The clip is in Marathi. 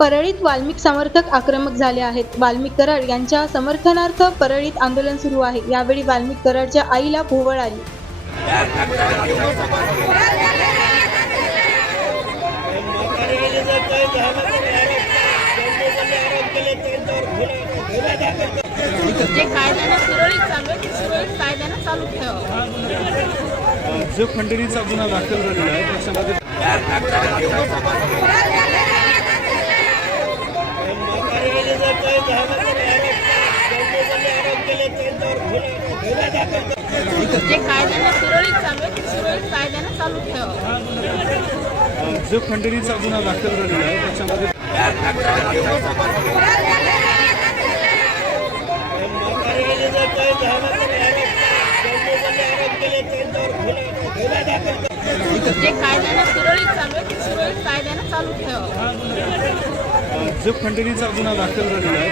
परळीत वाल्मिक समर्थक आक्रमक झाले आहेत. वाल्मिक कराड यांच्या समर्थनार्थ परळीत आंदोलन सुरू आहे. यावेळी वाल्मिक कराडच्या आईला भोवळ आली. जे कायद्यानं सुरळीत चालू आहे ते सुरळीत कायद्यानं चालू ठेवा. जो खंडणीचा गुन्हा दाखल झालेला आहे त्याच्यामध्ये जे कायद्यानं सुरळीत चालू आहे ते सुरळीत कायद्यानं चालू ठेवा. जो खंडणीचा गुन्हा दाखल झालेला आहे त्याच्यामध्ये जे कायद्यानं सुरळीत चालू आहे ते सुरळीत कायद्यानं चालू ठेवा. जो खंडणीचा गुन्हा दाखल झालेला आहे